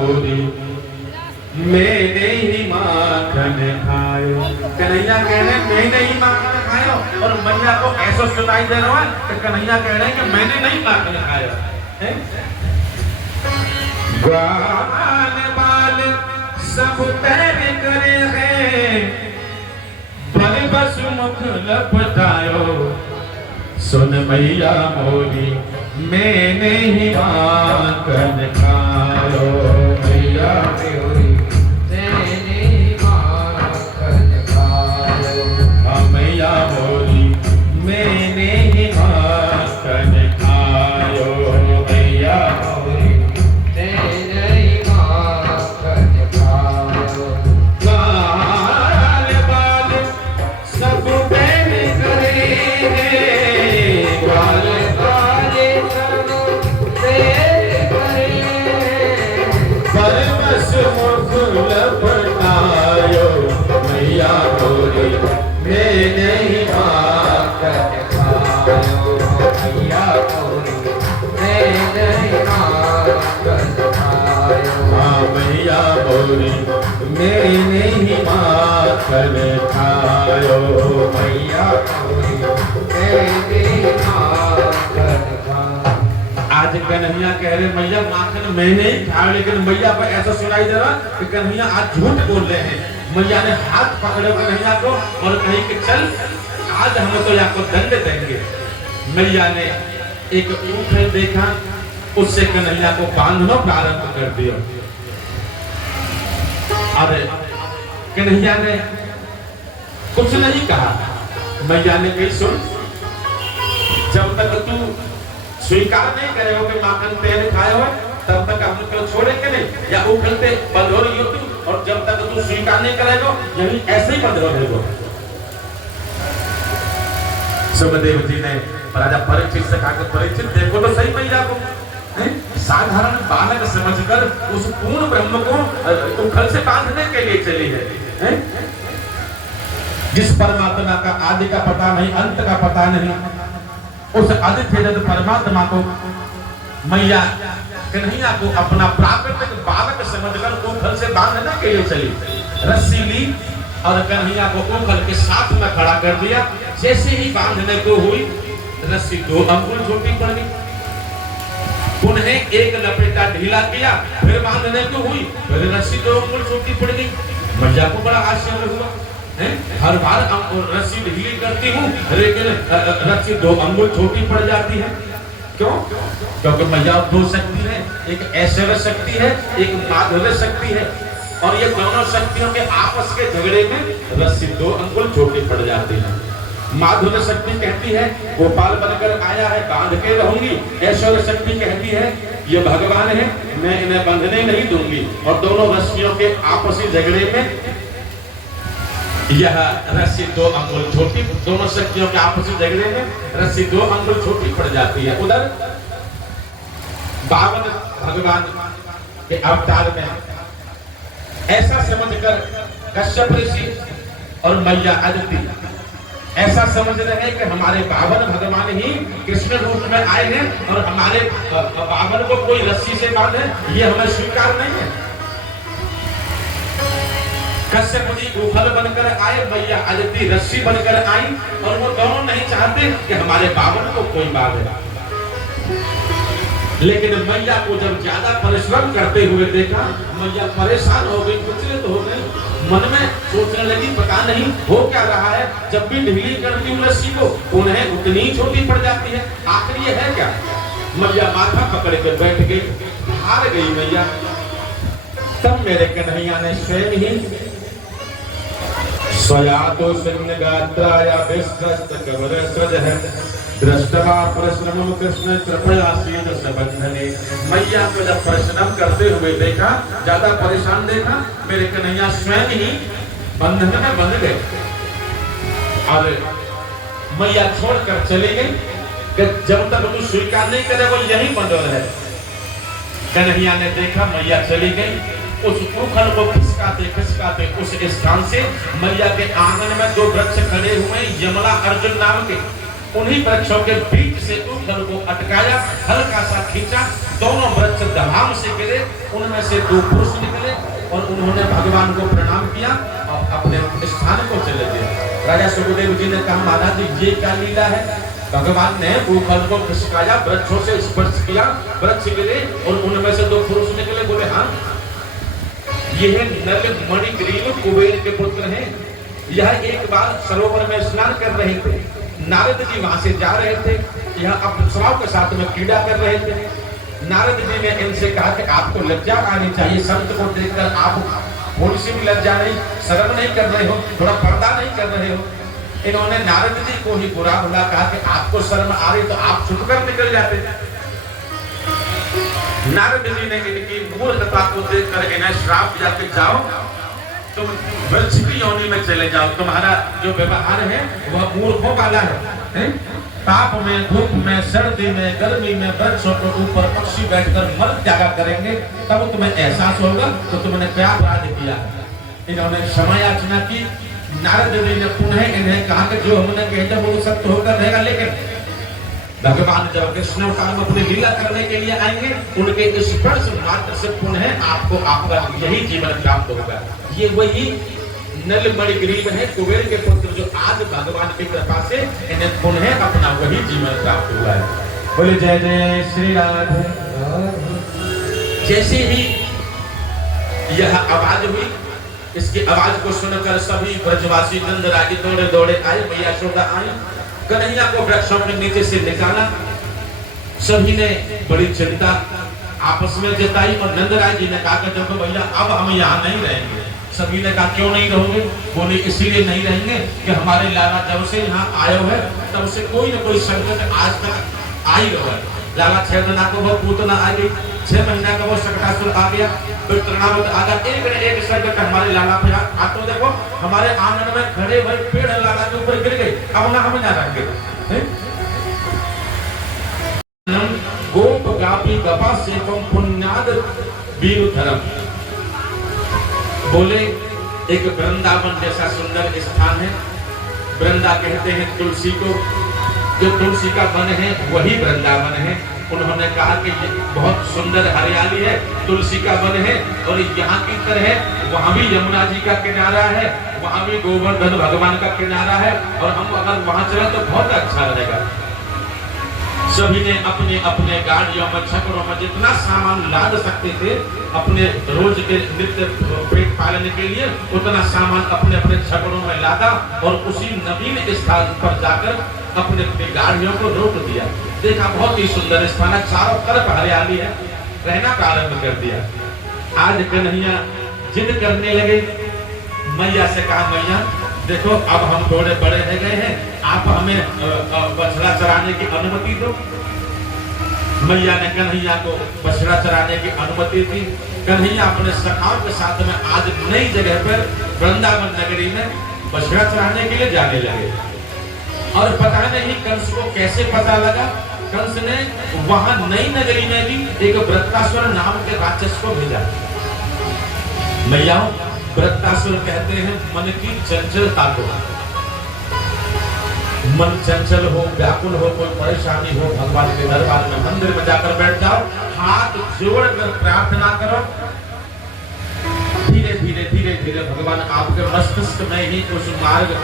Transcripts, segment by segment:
मोरी मैंने ही माखन खायो। कन्हैया कह रहे मैंने ही माखन खायो और मैया को ऐसा सुनाई दे रहा है तो कन्हैया कह रहे हैं कि मैंने नहीं माखन खाया है। ग्वाल बाल सब तैर करे हैं पर बस मुख लपटायो। सुन मैया मोरी मैंने ही माखन खायो। मैया मोरी मैंने ही माखन खायो। मैया मोरी मैंने ही माखन खायो। मैया मोरी मैंने ही माखन खायो। ग्वाल बाल सब बैल करे हैं ग्वाल बाल सब बैल करे पर बस मुख लपटायो। मैया मोरी मैंने ही माखन खायो। मैया मोरी मैंने ही माखन खायो। मैया मोरी मैंने ही माखन खायो। मैया मोरी मैंने ही माखन खायो। आज कन्हैया कह रहे मैया माखन मैंने ही खाया, लेकिन मैया पर ऐसा सुनाई दे रहा कि कन्हैया आज झूठ बोल रहे हैं। मैया ने हाथ पकड़े कन्हैया को और कही कि चल आज हम तो आपको दंड देंगे। मैया ने एक ऊखल देखा, उससे कन्हैया को बांधना प्रारंभ कर दिया। अरे कन्हैया ने कुछ नहीं कहा। मैया ने कही सुन, जब तक तू स्वीकार नहीं करेगा कि माखन तेल खाए हो तब तक हम तो छोड़ेंगे नहीं, या उखलते बंद हो रही हो तू, और जब तक तू स्वीकार नहीं करेगा यही ऐसे ही बंद रहेगा। सुखदेव जी ने राजा परीक्षित से कहा कि परीक्षित देखो तो सही मैया को, साधारण बालक समझकर उस पूर्ण ब्रह्म को उखल से बांधने के लिए चली है। जिस परमात्मा का आदि का पता नहीं, अंत का पता नहीं, उस आदित्य परमात्मा को मैया कन्हैया को अपना प्राकृतिक बालक समझकर उखल से बांधने के लिए चली। रस्सी ली और कन्हैया को उखल के साथ में खड़ा कर दिया। जैसे ही बांधने को हुई रस्सी 2 अंगुल छोटी पड़ गई। पुनः एक लपेटा ढीला किया, फिर बांधने को हुई, फिर रस्सी 2 अंगुल छोटी पड़ गई। मैया को बड़ा आश्चर्य हुआ, हर बार रस्सी ढीली करती हूँ लेकिन रस्सी 2 अंगुल छोटी पड़ जाती है। क्यों? क्योंकि मैया 2 शक्ति है, एक ऐश्वर्य शक्ति है, एक माधुर्य शक्ति है, और ये दोनों शक्तियों के आपस के झगड़े में रस्सी 2 अंगुल छोटी पड़ जाती है। माधुर्य शक्ति कहती है गोपाल बनकर आया है, बांध के रहूंगी। ऐश्वर्य शक्ति कहती है ये भगवान है, मैं इन्हें बंधने नहीं दूंगी। और दोनों रस्सियों के आपसी झगड़े में यह रस्सी 2 अंगुल छोटी, दोनों शक्तियों के आपसी झगड़े में रस्सी 2 अंगुल छोटी पड़ जाती है। उधर 52 भगवान के अवतार में ऐसा समझकर कश्यप ऋषि और मैया अदिति ऐसा समझ रहे हैं कि हमारे 52 भगवान ही कृष्ण रूप में आए हैं और हमारे 52 को कोई रस्सी से बांधे, ये हमें स्वीकार नहीं है। कश्यप जी उखल बनकर आए, मैया अदिति रस्सी बनकर आई, और वो दोनों नहीं चाहते कि हमारे 52 को कोई बांधे। लेकिन मैया को जब ज्यादा परिश्रम करते हुए देखा, मैया परेशान हो गई, विचलित हो गई, मन में सोचने लगी पता नहीं हो क्या रहा है। जब भी ढीली करती हूँ रस्सी को उन्हें उतनी छोटी पड़ जाती है, आखिर ये है क्या? मैया माथा पकड़ कर बैठ गई, हार गई मैया। तब मेरे कन्हैया ने स्वयं ही स्वयातो सिंह गात्राया विश्वस्त कवर सज है दृष्टवा परिश्रम कृष्ण कृपया सीन सबंधने। मैया को जब परिश्रम करते हुए देखा, ज्यादा परेशान देखा, मेरे कन्हैया स्वयं ही बंधन में बंध गए और मैया छोड़कर चली गई कि जब तक तू स्वीकार नहीं करे वो यही बंध रहे। कन्हैया ने देखा मैया चली गई, उस उखल को खिसकाते खिसकाते उस स्थान से मैया के आंगन में 2 वृक्ष खड़े हुए, यमला अर्जुन नाम के, उन्हीं वृक्षों के बीच से उखल को अटकाया, हल्का सा खींचा, दोनों वृक्ष धमाम से गिरे, उनमें से 2 पुरुष निकले और उन्होंने भगवान को प्रणाम किया और अपने स्थान को चले गए। राजा सुखदेव जी ने कहा, महाराज ये क्या लीला है? भगवान ने भूखल को खिसकाया, वृक्षों से स्पर्श किया, वृक्ष गिरे और उनमें से 2 पुरुष निकले। बोले हाँ, ये है नल मणिग्रीव कुबेर के पुत्र हैं। यह एक बार सरोवर में स्नान कर रहे थे, नारद जी वहां से जा रहे थे, यह अप्सराओं के साथ में क्रीड़ा कर रहे थे। नारद जी ने इनसे कहा कि आपको लज्जा आनी चाहिए, संत को देखकर आप थोड़ी सी भी लज्जा नहीं, शर्म नहीं कर रहे हो, थोड़ा पर्दा नहीं कर रहे हो। इन्होंने नारद जी को ही बुरा भला कहा कि आपको शर्म आ रही तो आप छुपकर निकल जाते। नारद जी ने इनकी मूर्खता को देखकर इन्हें श्राप दिया कि जाओ तुम वृक्ष की योनि में चले जाओ, तुम्हारा जो व्यवहार है वह मूर्खों वाला है। ताप में, धूप में, सर्दी में, गर्मी में वृक्षों के ऊपर पक्षी बैठकर मल त्यागा करेंगे, तब तुम्हें एहसास होगा तो तुमने क्या अपराध किया। इन्होंने क्षमा याचना की। नारद जी ने पुनः इन्हें कहा कि जो हमने कहते वो सत्य होकर रहेगा, लेकिन भगवान जब कृष्ण अवतार में अपनी लीला करने के लिए आएंगे, उनके स्पर्श मात्र से पुनः आपको आपका यही जीवन प्राप्त होगा। ये वही नल मणिग्रीव है, कुबेर के पुत्र, जो आज भगवान की कृपा से इन्हें पुनः अपना वही जीवन प्राप्त हुआ है। बोले जय जय श्री राधे। जैसे ही यह आवाज हुई, इसकी आवाज को सुनकर सभी ब्रजवासी नंदराज दौड़े दौड़े आए, मैया यशोदा आई, कन्हैया को वृक्षों के नीचे से निकाला। सभी ने बड़ी चिंता आपस में जताई और नंदराज जी ने कहा कि देखो भैया अब हम यहाँ नहीं रहेंगे। सभी ने कहा क्यों नहीं रहोगे? बोले इसीलिए नहीं रहेंगे कि हमारे लाला जब से यहाँ आए हुए तब से कोई न कोई संकट आज तक आ ही रहा है। लाला 6 महीना को वो पूतना आ गई, 6 महीना का वो शकटासुर आ गया, फिर तृणावत आ गया, एक न एक संकट हमारे लाला पे आ। तो देखो हमारे आंगन में खड़े हुए पेड़ लाला के ऊपर गिर गए, अब ना हम ना रहेंगे। गोप गापी गपा से पुण्याद वीर धर्म। बोले एक वृंदावन जैसा सुंदर स्थान है, वृंदा कहते हैं तुलसी को, जो तुलसी का वन है वही वृंदावन है। उन्होंने कहा कि ये बहुत सुंदर हरियाली है, तुलसी का वन है और यहाँ की तरह वहाँ भी यमुना जी का किनारा है, वहाँ भी गोवर्धन भगवान का किनारा है और हम अगर वहाँ चले तो बहुत अच्छा रहेगा। सभी ने अपने अपने गाड़ियों में, छकड़ों में जितना सामान लाद सकते थे अपने रोज के नित्य पेट पालन के लिए, उतना सामान अपने अपने छकड़ों में लादा और उसी नवीन स्थान पर जाकर अपने अपनी गाड़ियों को रोक दिया। देखा बहुत ही सुंदर स्थान है, चारों तरफ हरियाली है, रहना प्रारंभ कर दिया। आज कन्हैया जिद करने लगे, मैया से कहा मैया देखो अब हम थोड़े बड़े रह गए हैं, आप हमें बछड़ा चराने की अनुमति दो। मैया ने कन्हैया को बछड़ा चराने की अनुमति दी। कन्हैया अपने सखाओं के साथ में आज नई जगह पर वृंदावन नगरी में बछड़ा चराने के लिए जाने लगे। और पता नहीं कंस को कैसे पता लगा, कंस ने वहां नई नगरी में भी एक वृत्तासुर नाम के राक्षस को भेजा। मैया वृत्तासुर कहते हैं मन की चंचलता को। मन चंचल हो, व्याकुल हो, कोई परेशानी हो, भगवान के दरबार में मंदिर में जाकर बैठ जाओ, हाथ जोड़कर प्रार्थना करो, धीरे धीरे धीरे धीरे भगवान आपके मस्तिष्क में ही उस मार्ग,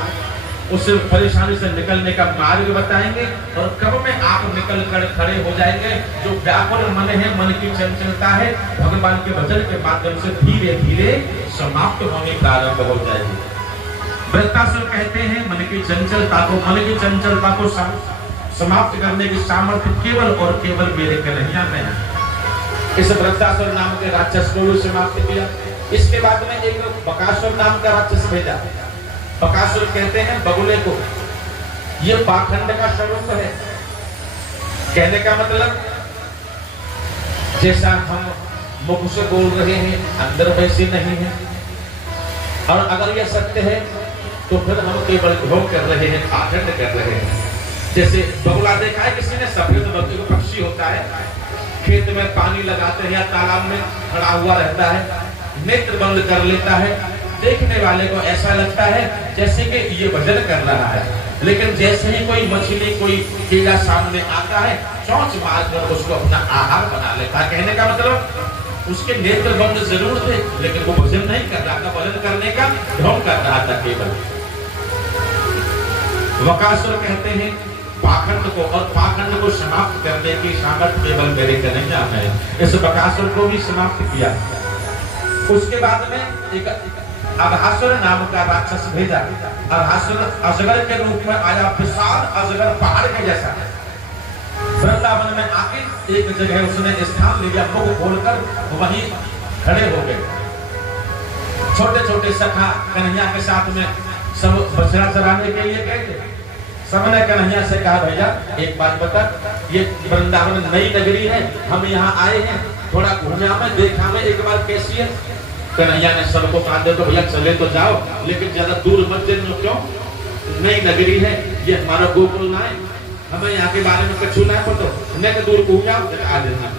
उस परेशानी से निकलने का मार्ग बताएंगे और कब में आप निकल कर खड़े हो जाएंगे। जो व्याकुल मन है, मन की चंचलता है, भगवान के वचन के माध्यम से धीरे धीरे समाप्त होने प्रारंभ हो जाएगी। वृत्तासुर कहते हैं मन की चंचलता को, मन की चंचलता को समाप्त करने की सामर्थ्य केवल और केवल मेरे कन्हैया में है। इस वृत्तासुर नाम के राक्षस को भी समाप्त किया। इसके बाद में एक बकासुर नाम का राक्षस भेजा। बकासुर कहते हैं बगुले को, ये पाखंड का स्वरूप है। कहने का मतलब जैसा हम मुख से बोल रहे हैं अंदर वैसे नहीं है, और अगर यह सत्य है तो फिर हम केवल ढोंग कर रहे हैं, पाखंड कर रहे हैं। जैसे बगुला देखा है किसी ने, सफेद पक्षी होता है, खेत में पानी लगाते हैं या तालाब में खड़ा हुआ रहता है, नेत्र बंद कर लेता है, देखने वाले को ऐसा लगता है जैसे कि ये भजन कर रहा है। लेकिन जैसे ही कोई मछली कोई कीड़ा सामने आता है चौंच मारकर उसको अपना आहार बना लेता है। कहने का मतलब उसके नेत्र बंद जरूर थे लेकिन वो भोजन नहीं कर रहा था, भोजन करने का ढोंग कर रहा था केवल। वकासुर कहते हैं पाखंड को, और पाखंड को समाप्त करने की सामर्थ्य केवल मेरे कन्हैया में है। इस वकासुर को भी समाप्त किया। उसके बाद में एक अघासुर नाम का राक्षस भेजा। अघासुर अजगर के रूप में आया, विशाल अजगर पहाड़ के जैसा। वृंदावन में आके एक जगह उसने स्थान लिया, मुख खोलकर वहीं खड़े हो गए। छोटे छोटे सखा कन्हैया के साथ में सब बछड़ा चराने के लिए गए थे। सबने कन्हैया से कहा भैया एक बात बता, ये वृंदावन नई नगरी है, हम यहाँ आए हैं, थोड़ा घूमा में देखा में एक बार कैसी है। कन्हैया ने सबको कहा दे तो भैया चले तो जाओ लेकिन ज्यादा दूर मत जाओ, क्यों? नई नगरी है, ये हमारा गोकुल ना है, हमें यहाँ के बारे में कुछ ना पता, मैं तो दूर घूम जाओ आ जाना।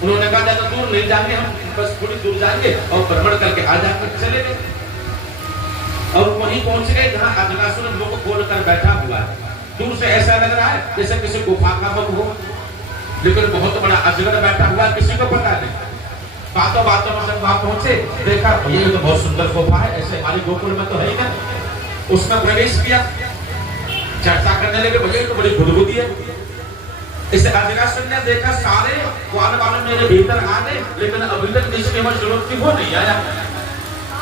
उन्होंने कहा ज्यादा दूर नहीं जाएंगे, हम बस थोड़ी दूर जाएंगे और भ्रमण करके आ जाकर चले गए। और वहीं पहुंच गए जहाँ अघासुर मुख खोलकर बैठा हुआ है। दूर से ऐसा लग रहा है जैसे किसी गुफा का मुख हो, लेकिन बहुत बड़ा अजगर बैठा हुआ है, किसी को पता नहीं। बातों बातों में जब वहां पहुंचे देखा ये तो बहुत सुंदर गुफा है, ऐसे हमारी गोकुल में तो है ही ना। उसमें प्रवेश किया, चर्चा करने लगे, भैया तो बड़ी बुद्धि है। इसे अघासुर ने देखा सारे ग्वाल वाले मेरे भीतर आ गए लेकिन अभी तक इसके में जरूरत की वो नहीं आया।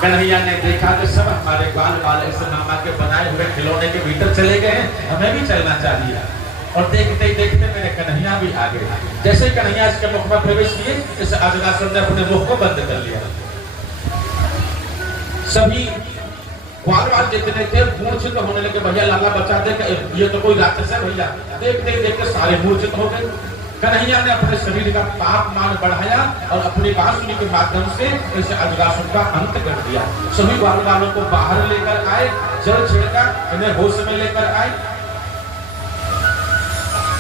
कन्हैया ने देखा कि सब हमारे ग्वाल वाले इस मामा के बनाए हुए खिलौने के भीतर चले गए हैं, हमें भी चलना चाहिए। और देखते ही देखते मेरे कन्हैया भी आ गए। जैसे ही कन्हैया इसके मुख में प्रवेश किए इस अघासुर ने अपने मुख को बंद कर लिया। सभी ग्वाल वाले जितने थे मूर्छित होने लगे, भैया लाला बचा दे, ये तो कोई राक्षस है भैया। देखते ही देखते सारे मूर्छित हो गए। कन्हैया ने अपने शरीर का तापमान बढ़ाया और अपनी बांसुरी के माध्यम से इस अघासुर का अंत कर दिया। सभी ग्वाल वालों को बाहर लेकर आए, जल छिड़का, इन्हें होश में लेकर आए।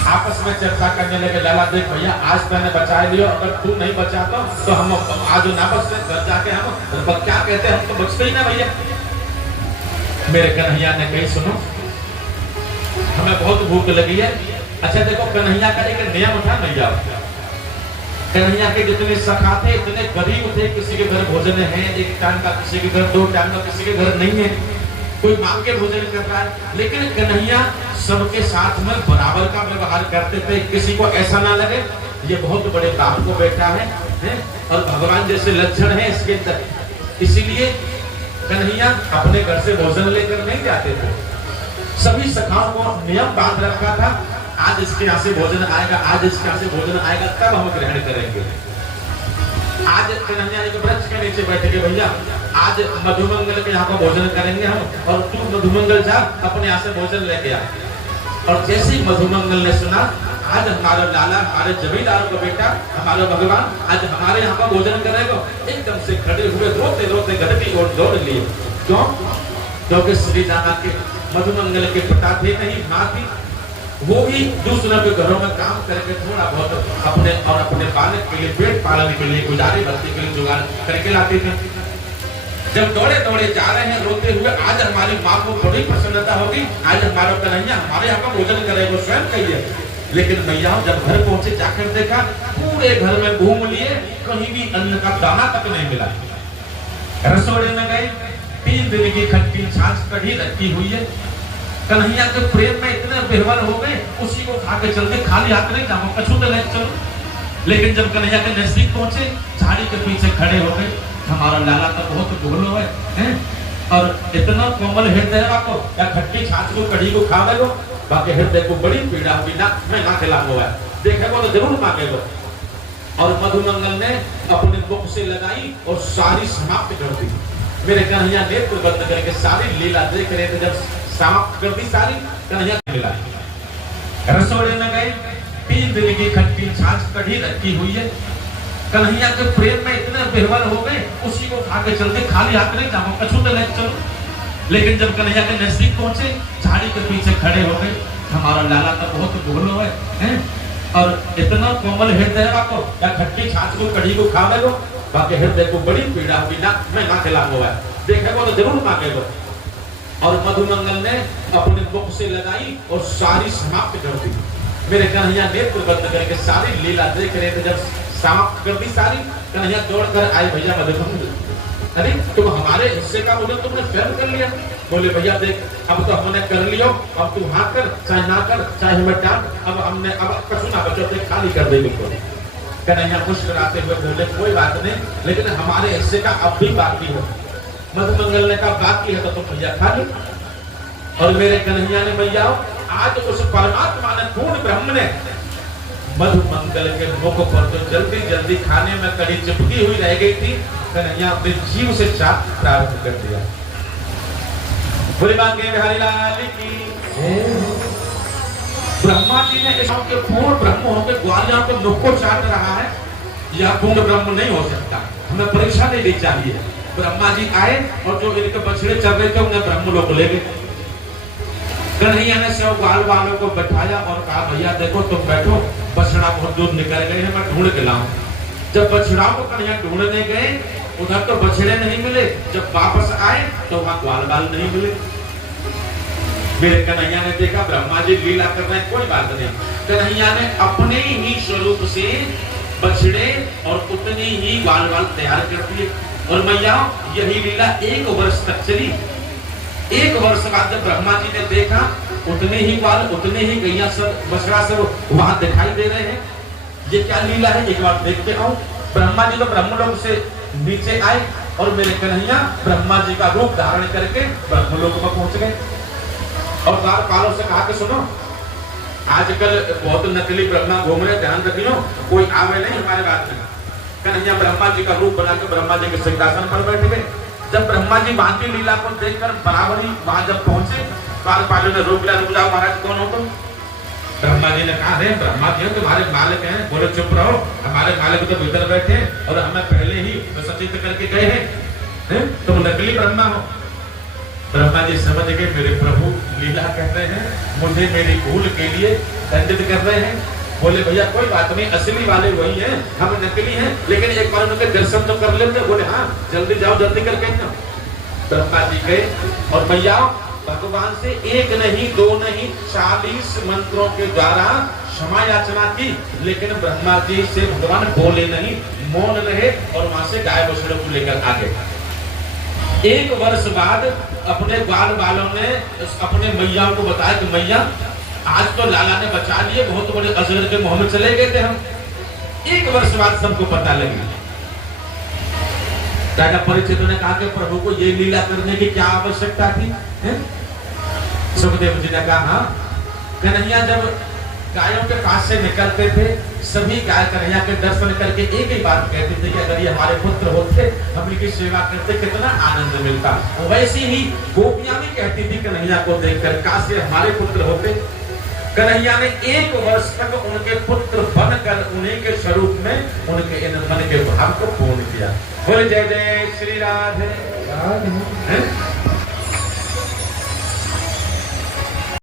आपस में चर्चा करने लगे, लाला देख भैया आज मैंने बचा लियो, अगर तू नहीं बचाता तो हम आज ना बचते, घर जाके हम क्या कहते हैं, हम तो बचते ही ना भैया। मेरे कन्हैया ने कही सुनो हमें बहुत भूख लगी है। अच्छा देखो कन्हैया का एक नियम था भैया, कन्हैया के जितने सखा थे इतने गरीब थे, किसी के घर भोजन है एक टाइम का, किसी के घर 2 टाइम का, किसी के घर नहीं है, कोई मांग के भोजन कर रहा है। लेकिन कन्हैया सबके साथ में बराबर का व्यवहार करते थे, किसी को ऐसा ना लगे ये बहुत बड़े बाप को बेटा है और भगवान जैसे लक्षण है इसके अंदर। इसीलिए कन्हैया अपने घर से भोजन लेकर नहीं जाते थे। सभी सखाओं को नियम बांध रखा था, आज इसके यहाँ से भोजन आएगा, आज इसके यहाँ से भोजन आएगा, तब हम ग्रहण करेंगे। आज कन्हैया एक वृक्ष के नीचे बैठे के भैया आज मधुमंगल के यहाँ का भोजन करेंगे हम, और तू मधुमंगल जा अपने यहाँ से भोजन लेके आ। और जैसे ही मधुमंगल ने सुना आज हमारा लाला, हमारे जमींदार का बेटा, हमारा भगवान आज हमारे यहाँ का भोजन करेगा, एकदम से खड़े हुए रोते रोते घर की ओर दौड़ लिए। क्यों? क्योंकि श्री रामा के मधुमंगल के पिता थे नहीं, माँ थी। वो भी दूसरों के घरों में काम करके थोड़ा बहुत अपने और अपने बालक के लिए, पेट पालन के लिए, गुजारे भर्ती के लिए जुगाड़ करके लाते थे। जब दौड़े दौड़े जा रहे हैं रोते हुए, आज हमारी माँ को बड़ी प्रसन्नता होगी, आज हमारा कन्हैया हमारे यहाँ का भोजन करेगा, स्वयं कहिए। लेकिन भैया जब घर पहुंचे जाकर देखा पूरे घर में घूम लिए, कहीं भी अन्न का दाना तक नहीं मिला। रसोड़े में गए, 3 दिन की खट्टी छाछ कढ़ी रखी हुई है। कन्हैया के प्रेम में इतने बेहवल हो गए, उसी को खा के चलते खाली हाथ नहीं जाओ, कछू तो नहीं चलो। लेकिन जब कन्हैया के नजदीक पहुंचे, झाड़ी के पीछे खड़े हो गए, हमारा लाला तो बहुत भोलो है और इतना कोमल हृदय आपको, या खट्टी छाछ को कढ़ी को खा गए, बाकी हृदय को बड़ी पीड़ा हुई ना, मैं ना खिला हुआ है, देखेगा तो जरूर मांगेगा। और मधुमंगल ने अपने मुख से लगाई और सारी समाप्त कर दी। मेरे कन्हैया नेत्र बंद करके सारी लीला देख रहे थे, जब समाप्त कर दी सारी, कन्हैया मिला। रसोड़े में गए, 3 दिन की खट्टी छाछ कढ़ी रखी हुई है। कन्हैया के प्रेम में इतने बेहवल हो गए, उसी को खा के चलते खाली हाथ नहीं जाओ, कछू तो नहीं चलो। लेकिन जब कन्हैया के नजदीक पहुंचे, झाड़ी के पीछे खड़े हो गए, हमारा लाला तो बहुत भोलो है और इतना कोमल हृदय आपको, या खट्टी छाछ को कढ़ी को खा गए, बाकी हृदय को बड़ी पीड़ा हुई ना, मैं ना खिला हुआ है, देखेगा तो जरूर मांगेगा। और मधुमंगल ने अपने मुख से लगाई और सारी समाप्त कर दी। मेरे कन्हैया नेत्र बंद करके सारी लीला देख रहे थे। जब समाप्त कर दी सारी, कन्हैया दौड़कर आए, भैया मधुमंगल, अरे तुम हमारे हिस्से का मुझे तुमने स्वयं कर लिया। बोले भैया देख, अब तो हमने कर लियो, अब तू हाँ कर चाहे ना कर, चाहे हमें डांट, अब हमने अब कछु ना बचो, तो खाली कर दे बिल्कुल। कन्हैया मुस्कुराते हुए बोले कोई बात नहीं, लेकिन हमारे हिस्से का अब भी बाकी है। मधुमंगल ने कहा बाकी है तो तुम भैया खा लो। और मेरे कन्हैया ने भैया आज उस परमात्मा ने पूर्ण ब्रह्म ने मधुमंगल के मुख पर तो जल्दी जल्दी खाने में कड़ी चिपकी हुई रह गई थी, कन्हैया अपने जीव से चाट प्रारंभ कर दिया। बोले बांके बिहारी लाल की। ब्रह्मा जी ने इस के पूर्ण ब्रह्म होकर ग्वालिया को मुख को चाट रहा है, यह पूर्ण ब्रह्म नहीं हो सकता, हमें परीक्षा लेनी चाहिए। ब्रह्मा जी आए और जो इनके बछड़े चल रहे थे उन्हें ब्रह्म लोग ले गए। कन्हैया ने सब ग्वाल वालों को बैठाया और कहा भैया देखो तुम बैठो, बछड़ा बहुत दूर निकल गए हैं, मैं ढूंढ के लाऊं। जब बछड़ा को कन्हैया ढूंढने गए, उधर तो बछड़े नहीं मिले, जब वापस आए तो वहां ग्वाल बाल नहीं मिले। मेरे कन्हैया ने देखा ब्रह्मा जी लीला कर रहे हैं, कोई बात नहीं। कन्हैया ने अपने ही स्वरूप से बछड़े और उतने ही ग्वाल बाल तैयार कर दिए। और मैया यही लीला 1 वर्ष तक चली। 1 वर्ष बाद जब ब्रह्मा जी ने देखा उतने ही ग्वाल, उतने ही गैया, सब बछड़ा सब वहां दिखाई दे रहे हैं, ये क्या लीला है, एक बार देखते आओ। ब्रह्मा जी तो ब्रह्मलोक से नीचे आए और मेरे कन्हैया ब्रह्मा जी का रूप धारण करके ब्रह्मलोक में पहुंच गए। और द्वारपालों से कहा कि सुनो, आजकल बहुत नकली ब्रह्मा घूम रहे, ध्यान रखियो, कोई आवे नहीं हमारे बात में। कन्हैया ब्रह्मा जी का रूप बनाकर ब्रह्मा जी के सिंहासन पर बैठ गए। जब ब्रह्मा जी बाकी लीला को देखकर बराबरी वहां जब पहुंचे, द्वारपालों ने रोक लिया, रुक जाओ महाराज, कौन हो तुम? ब्रह्मा जी ने कहा अरे ब्रह्मा जी तुम्हारे मालिक हैं। बोले चुप रहो, हमारे मालिक तो भीतर बैठे और हमें पहले ही सचित करके गए हैं, तुम नकली ब्रह्मा हो। ब्रह्मा जी समझ गए मेरे प्रभु लीला कर रहे हैं, मुझे मेरी भूल के लिए दंडित कर रहे हैं। बोले भैया कोई बात नहीं, असली वाले वही हैं, हम नकली हैं, लेकिन एक बार उनके दर्शन तो कर लेते। बोले हाँ जल्दी जाओ, जल्दी करके ना। ब्रह्मा जी गए और भैया भगवान से 1 नहीं 2 नहीं 40 मंत्रों के द्वारा क्षमा याचना की, लेकिन ब्रह्मा जी से भगवान बोले नहीं, मौन रहे और वहां से गाय बछड़ों को लेकर आ गए। 1 वर्ष बाद अपने ग्वाल वालों ने अपने मैया को बताया कि मैया आज तो लाला ने बचा लिए, बहुत बड़े अजगर के मुंह में चले गए थे हम। 1 वर्ष बाद सबको पता लगा। राजा परीक्षित ने कहा कि प्रभु को ये लीला करने की क्या आवश्यकता थी? सुखदेव जी ने कहा हाँ, कन्हैया जब गायों के पास से निकलते थे, सभी गाय कन्हैया के दर्शन करके एक ही बात कहते थे कि अगर ये हमारे पुत्र होते, हम इनकी सेवा करते, कितना आनंद मिलता। वैसी ही गोपियां भी कहती थी कन्हैया को देखकर, काश ये हमारे पुत्र होते। कन्हैया ने 1 वर्ष तक उनके पुत्र बनकर उन्हीं के स्वरूप में उनके इन मन के भाव को पूर्ण किया। बोले जय जय श्री राधे।